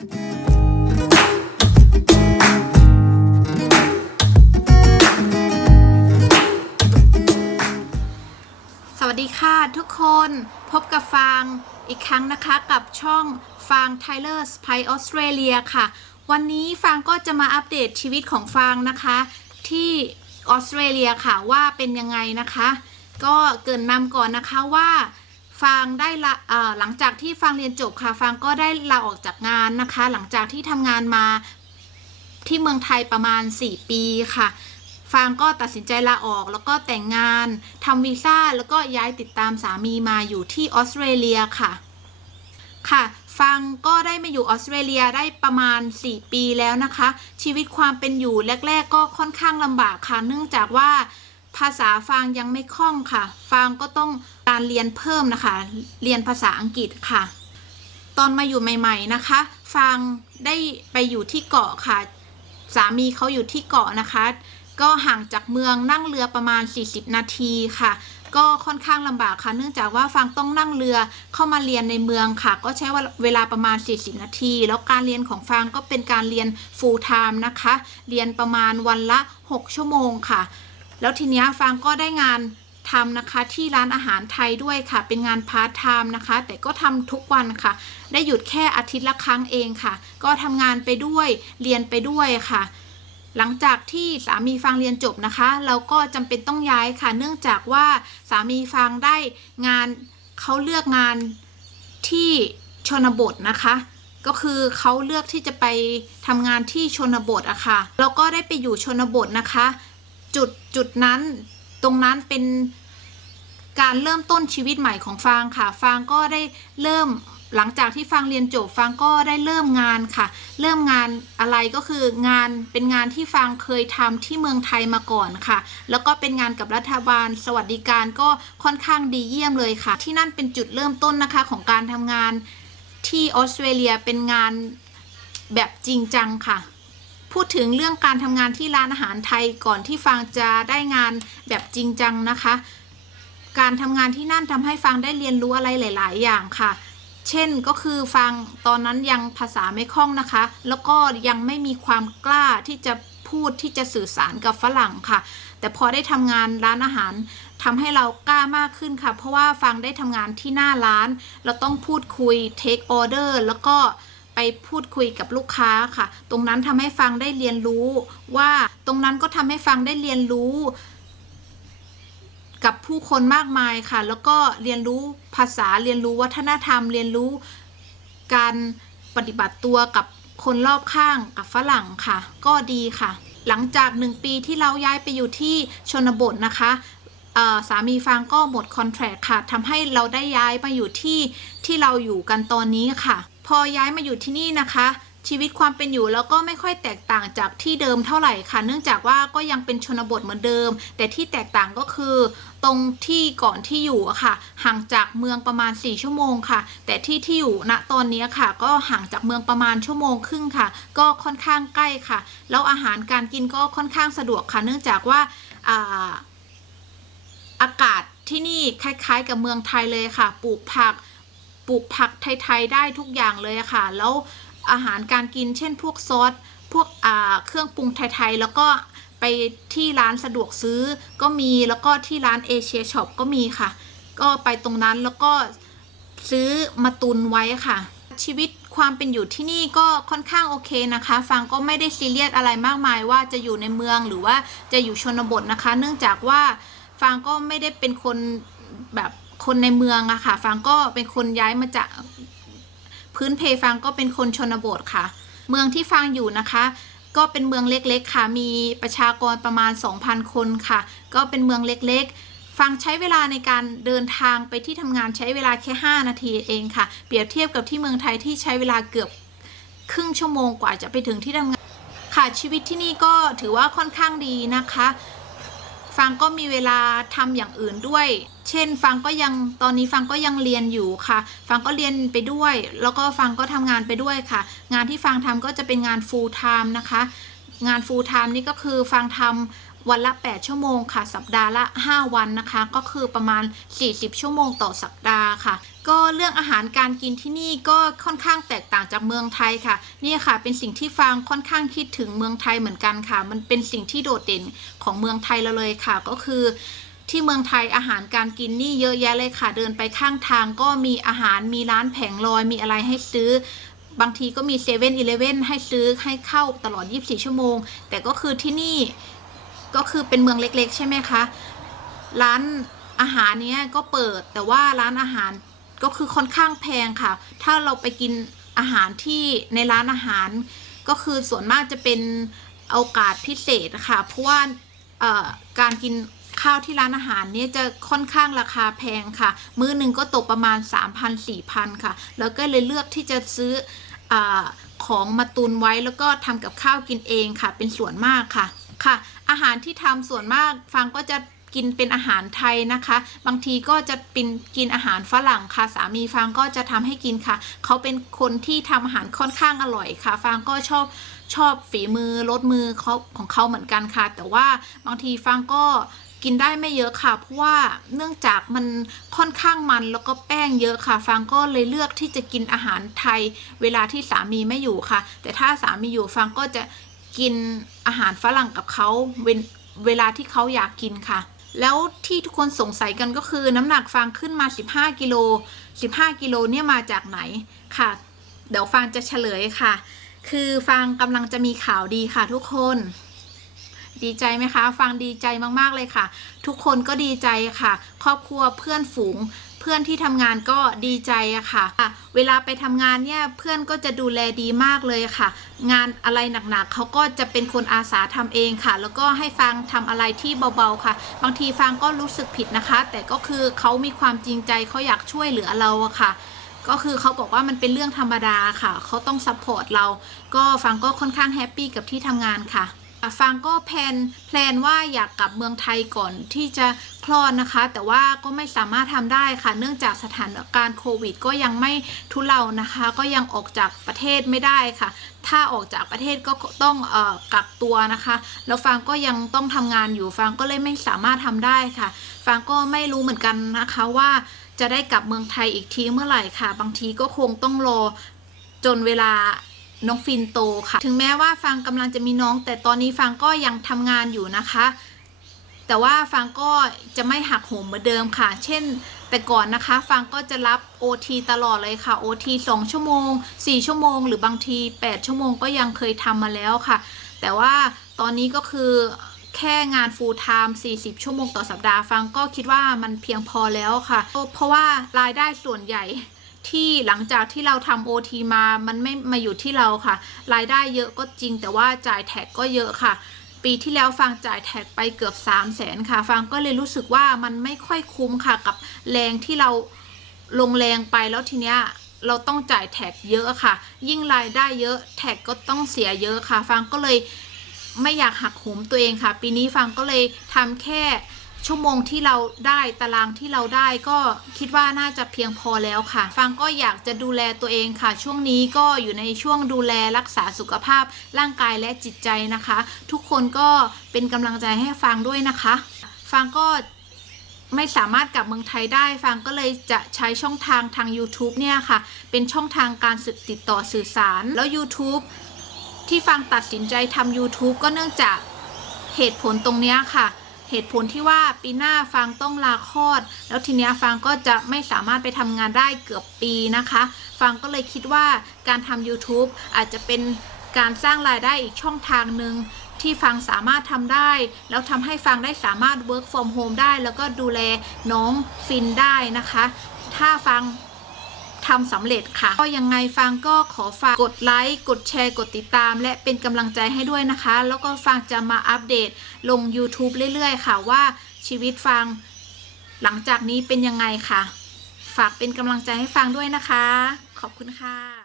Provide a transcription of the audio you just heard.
สวัสดีค่ะทุกคนพบกับฟางอีกครั้งนะคะกับช่องฟาง Tyler Spy Australia ค่ะ วันนี้ฟางก็จะมาอัปเดตชีวิตของฟางนะคะ ที่ออสเตรเลียค่ะว่าเป็นยังไงนะคะ ก็เกินนำก่อนนะคะว่า ฟางได้ละหลังจากที่ฟางเรียนจบค่ะฟางก็ได้ลาออกจากงานนะคะ หลังจากที่ทำงานมาที่เมืองไทยประมาณ 4 ปีค่ะ ฟางก็ตัดสินใจลาออกแล้วก็แต่งงานทำวีซ่าแล้วก็ย้ายติดตามสามีมาอยู่ที่ออสเตรเลียค่ะค่ะฟางก็ได้มาอยู่ออสเตรเลียได้ประมาณ 4 ปีแล้วนะคะ ชีวิตความเป็นอยู่แรก ๆ ก็ค่อนข้างลำบากค่ะเนื่องจากว่า ภาษาฟางยังไม่คล่องค่ะ ฟางก็ต้องการเรียนเพิ่มนะคะ เรียนภาษาอังกฤษค่ะ ตอนมาอยู่ใหม่ ๆนะคะ ฟางได้ไปอยู่ที่เกาะค่ะ สามีเขาอยู่ที่เกาะนะคะ ก็ห่างจากเมืองนั่งเรือประมาณ 40 นาทีค่ะ ก็ค่อนข้างลำบากค่ะ เนื่องจากว่าฟังต้องนั่งเรือเข้ามาเรียนในเมืองค่ะ ก็ใช้เวลาประมาณ 40 นาที แล้วการเรียนของฟางก็เป็นการเรียน full time นะคะ เรียนประมาณวันละ 6 ชั่วโมงค่ะ แล้วทีเนี้ยฟางก็ได้งานทำนะคะที่ร้านอาหารไทยด้วยค่ะ เป็นงานพาร์ทไทม์นะคะ แต่ก็ทำทุกวันค่ะ ได้หยุดแค่อาทิตย์ละครั้งเองค่ะ ก็ทำงานไปด้วยเรียนไปด้วยค่ะ หลังจากที่สามีฟางเรียนจบนะคะ เราก็จำเป็นต้องย้ายค่ะ เนื่องจากว่าสามีฟางได้งานเขาเลือกงานที่ชนบทนะคะก็คือเขาเลือกที่จะไปทำงานที่ชนบทอะค่ะเราก็ได้ไปอยู่ชนบทนะคะ จุดจุดนั้นตรงนั้นเป็นการเริ่มต้นชีวิตใหม่ของฟางค่ะ ฟางก็ได้เริ่มหลังจากที่ฟางเรียนจบฟางก็ได้เริ่มงานค่ะ เริ่มงานอะไรก็คืองานเป็นงานที่ฟางเคยทำที่เมืองไทยมาก่อนค่ะ แล้วก็เป็นงานกับรัฐบาล สวัสดิการก็ค่อนข้างดีเยี่ยมเลยค่ะ ที่นั่นเป็นจุดเริ่มต้นนะคะของการทำงานที่ออสเตรเลียเป็นงานแบบจริงจังค่ะ พูดถึงเรื่องการทำงานที่ร้านอาหารไทยก่อนที่ฟางจะได้งานแบบจริงจังนะคะ การทำงานที่นั่นทำให้ฟางได้เรียนรู้อะไรหลาย ๆ อย่างค่ะ เช่นก็คือฟังตอนนั้นยังภาษาไม่คล่องนะคะ แล้วก็ยังไม่มีความกล้าที่จะพูดที่จะสื่อสารกับฝรั่งค่ะ แต่พอได้ทำงานร้านอาหารทำให้เรากล้ามากขึ้นค่ะ เพราะว่าฟังได้ทำงานที่หน้าร้าน เราต้องพูดคุย take order แล้วก็ พูดคุยกับลูกค้าค่ะ ตรงนั้นทำให้ฟังได้เรียนรู้ว่าตรงนั้นก็ทำให้ฟังได้เรียนรู้ กับผู้คนมากมายค่ะ แล้วก็เรียนรู้ภาษาเรียนรู้วัฒนธรรม เรียนรู้การปฏิบัติตัวกับคนรอบข้างกับฝรั่งค่ะ ก็ดีค่ะ หลังจากหนึ่งปีที่เราย้ายไปอยู่ที่ชนบทนะคะสามีฟางก็หมดคอนแทรคค่ะทำให้เราได้ย้ายมาอยู่ที่ที่เราอยู่กันตอนนี้ค่ะ อย้ายมาอยู่ที่นี่นะคะ ชีวิตความเป็นอยู่แล้วก็ไม่ค่อยแตกต่างจากที่เดิมเท่าไหร่ค่ะ เนื่องจากว่าก็ยังเป็นชนบทเหมือนเดิม แต่ที่แตกต่างก็คือตรงที่ก่อนที่อยู่อะค่ะ ห่างจากเมืองประมาณ 4 ชั่วโมงค่ะ แต่ที่ที่อยู่ณตอนนี้ค่ะ ก็ห่างจากเมืองประมาณชั่วโมงครึ่งค่ะ ก็ค่อนข้างใกล้ค่ะ แล้วอาหารการกินก็ค่อนข้างสะดวกค่ะ เนื่องจากว่าอ่าอากาศที่นี่คล้าย ๆ กับเมืองไทยเลยค่ะ ปลูกผัก ปลูกผักไทยๆได้ทุกอย่างเลยค่ะ แล้วอาหารการกินเช่นพวกซอสพวกเครื่องปรุงไทยๆแล้วก็ไปที่ร้านสะดวกซื้อก็มีแล้วก็ที่ร้านเอเชียช็อปก็มีค่ะ ก็ไปตรงนั้นแล้วก็ซื้อมาตุนไว้ค่ะ ชีวิตความเป็นอยู่ที่นี่ก็ค่อนข้างโอเคนะคะ ฟังก็ไม่ได้ซีเรียสอะไรมากมายว่าจะอยู่ในเมืองหรือว่าจะอยู่ชนบทนะคะ เนื่องจากว่าฟางก็ไม่ได้เป็นคนแบบ คนในเมืองอะค่ะ ฟางก็เป็นคนย้ายมาจากพื้นเพฟางก็เป็นคนชนบทค่ะ เมืองที่ฟางอยู่นะคะ ก็เป็นเมืองเล็กๆค่ะ มีประชากรประมาณ 2,000 คนค่ะ ก็เป็นเมืองเล็กๆฟังใช้เวลาในการเดินทางไปที่ทำงานใช้เวลาแค่ 5 นาทีเองค่ะ เปรียบเทียบกับที่เมืองไทยที่ใช้เวลาเกือบครึ่งชั่วโมงกว่าจะไปถึงที่ทำงานค่ะชีวิตที่นี่ก็ถือว่าค่อนข้างดีนะคะ ฟังก็มีเวลาทำอย่างอื่นด้วย เช่น ฟังก็ยังตอนนี้ฟังก็ยังเรียนอยู่ค่ะ ฟังก็เรียนไปด้วย แล้วก็ฟังก็ทำงานไปด้วยค่ะ งานที่ฟังทำก็จะเป็นงาน full time นะคะ งาน full time นี่ก็คือฟังทำ วันละ 8 ชั่วโมงค่ะ สัปดาห์ละ 5 วันนะคะ ก็คือประมาณ 40 ชั่วโมงต่อสัปดาห์ค่ะ ก็เรื่องอาหารการกินที่นี่ก็ค่อนข้างแตกต่างจากเมืองไทยค่ะ นี่ค่ะ เป็นสิ่งที่ฟังค่อนข้างคิดถึงเมืองไทยเหมือนกันค่ะ มันเป็นสิ่งที่โดดเด่นของเมืองไทยเราเลยค่ะ ก็คือที่เมืองไทยอาหารการกินนี่เยอะแยะเลยค่ะ เดินไปข้างทางก็มีอาหารมีร้านแผงลอยมีอะไรให้ซื้อบางทีก็มีเซเว่นอีเลฟเว่นให้ซื้อให้เข้าตลอด 24 ชั่วโมง แต่ก็คือที่นี่ ก็คือเป็นเมืองเล็ก ๆ ใช่ไหมคะ ร้านอาหารเนี้ยก็เปิดแต่ว่าร้านอาหารก็คือค่อนข้างแพงค่ะ ถ้าเราไปกินอาหารที่ในร้านอาหาร ก็คือส่วนมากจะเป็นโอกาสพิเศษค่ะ เพราะว่าการกินข้าวที่ร้านอาหารเนี่ยจะค่อนข้างราคาแพงค่ะ มื้อหนึ่งก็ตกประมาณ 3,000-4,000 ค่ะ แล้วก็เลยเลือกที่จะซื้ออของมาตุนไว้แล้วก็ทำกับข้าวกินเองค่ะ เป็นส่วนมากค่ะ ค่ะ อาหารที่ทำส่วนมากฟังก็จะกินเป็นอาหารไทยนะคะ บางทีก็จะเป็นกินอาหารฝรั่งค่ะ สามีฟังก็จะทำให้กินค่ะ เขาเป็นคนที่ทำอาหารค่อนข้างอร่อยค่ะฟังก็ชอบชอบฝีมือรสมือเขาของเขาเหมือนกันค่ะ แต่ว่าบางทีฟังก็กินได้ไม่เยอะค่ะ เพราะว่าเนื่องจากมันค่อนข้างมันแล้วก็แป้งเยอะค่ะฟังก็เลยเลือกที่จะกินอาหารไทย เวลาที่สามีไม่อยู่ค่ะ แต่ถ้าสามีอยู่ฟังก็จะ กินอาหารฝรั่งกับเขาเวลเวลาที่เขาอยากกินค่ะ แล้วที่ทุกคนสงสัยกันก็คือน้ำหนักฟางขึ้นมา 15 กิโล 15 กิโลเนี่ยมาจากไหนค่ะ เดี๋ยวฟางจะเฉลยค่ะ คือฟางกำลังจะมีข่าวดีค่ะทุกคน ดีใจไหมคะ ฟังดีใจมากๆเลยค่ะ ทุกคนก็ดีใจค่ะ ครอบครัวเพื่อนฝูง เพื่อนที่ทำงานก็ดีใจอะค่ะ เวลาไปทำงานเนี่ยเพื่อนก็จะดูแลดีมากเลยค่ะ งานอะไรหนักๆเขาก็จะเป็นคนอาสาทำเองค่ะ แล้วก็ให้ฟังทำอะไรที่เบาๆค่ะ บางทีฟังก็รู้สึกผิดนะคะ แต่ก็คือเขามีความจริงใจเขาอยากช่วยเหลือเราอะค่ะก็คือเขาบอกว่ามันเป็นเรื่องธรรมดาค่ะ เขาต้องซัพพอร์ตเรา ก็ฟังก็ค่อนข้างแฮปปี้กับที่ทำงานค่ะ ฟังก็แพลนแพลนว่าอยากกลับเมืองไทยก่อนที่จะคลอดนะคะ แต่ว่าก็ไม่สามารถทำได้ค่ะ เนื่องจากสถานการณ์โควิด ก็ยังไม่ทุเลานะคะ ก็ยังออกจากประเทศไม่ได้ค่ะ ถ้าออกจากประเทศก็ต้องออกักตัวนะคะ แล้วฟังก็ยังต้องทำงานอยู่ฟังก็เลยไม่สามารถทำได้ค่ะฟังก็ไม่รู้เหมือนกันนะคะว่าจะได้กลับเมืองไทยอีกทีเมื่อไหร่ค่ะ บางทีก็คงต้องรอจนเวลา น้องฟินโตค่ะ ถึงแม้ว่าฟังกำลังจะมีน้อง แต่ตอนนี้ฟังก็ยังทำงานอยู่นะคะ แต่ว่าฟังก็จะไม่หักโหมเหมือนเดิมค่ะ เช่น แต่ก่อนนะคะ ฟังก็จะรับ OT ตลอดเลยค่ะ OT 2 ชั่วโมง 4 ชั่วโมง หรือบางที 8 ชั่วโมงก็ยังเคยทำมาแล้วค่ะ แต่ว่าตอนนี้ก็คือแค่งาน full time 40 ชั่วโมงต่อสัปดาห์ฟังก็คิดว่ามันเพียงพอแล้วค่ะ เพราะว่ารายได้ส่วนใหญ่ ที่หลังจากที่เราทำโอทีมา มันไม่มาอยู่ที่เราค่ะ รายได้เยอะก็จริง แต่ว่าจ่ายแท็กก็เยอะค่ะ ปีที่แล้วฟังจ่ายแท็กไปเกือบ 3 0 0แสนค่ะฟังก็เลยรู้สึกว่ามันไม่ค่อยคุ้มค่ะกับแรงที่เราลงแรงไปแล้วทีเนี้ยเราต้องจ่ายแท็กเยอะค่ะ ยิ่งรายได้เยอะแท็กก็ต้องเสียเยอะค่ะฟังก็เลยไม่อยากหักโหมตัวเองค่ะ ปีนี้ฟังก็เลยทำแค่ ชั่วโมงที่เราได้ตารางที่เราได้ก็คิดว่าน่าจะเพียงพอแล้วค่ะ ฟังก็อยากจะดูแลตัวเองค่ะ ช่วงนี้ก็อยู่ในช่วงดูแลรักษาสุขภาพร่างกายและจิตใจนะคะ ทุกคนก็เป็นกำลังใจให้ฟังด้วยนะคะ ฟังก็ไม่สามารถกลับเมืองไทยได้ ฟังก็เลยจะใช้ช่องทางทาง YouTube เนี่ยค่ะ เป็นช่องทางการสื่อติดต่อสื่อสาร แล้ว YouTube ที่ฟังตัดสินใจทำ YouTube ก็เนื่องจากเหตุผลตรงเนี้ยค่ะ เหตุผลที่ว่าปีหน้าฟังต้องลาคลอด แล้วทีเนี้ยฟังก็จะไม่สามารถไปทำงานได้เกือบปีนะคะฟังก็เลยคิดว่าการทำ YouTube อาจจะเป็นการสร้างรายได้อีกช่องทางหนึ่งที่ฟังสามารถทำได้ แล้วทำให้ฟังได้สามารถ work from home ได้ แล้วก็ดูแลน้องฟินได้นะคะ ถ้าฟัง ทำสำเร็จค่ะ ก็ยังไงฟังก็ขอฝากกดไลค์กดแชร์กดติดตาม และเป็นกำลังใจให้ด้วยนะคะ แล้วก็ฟังจะมาอัปเดตลง YouTube เรื่อยๆ ค่ะว่าชีวิตฟัง หลังจากนี้เป็นยังไงค่ะ ฝากเป็นกำลังใจให้ฟังด้วยนะคะ ขอบคุณค่ะ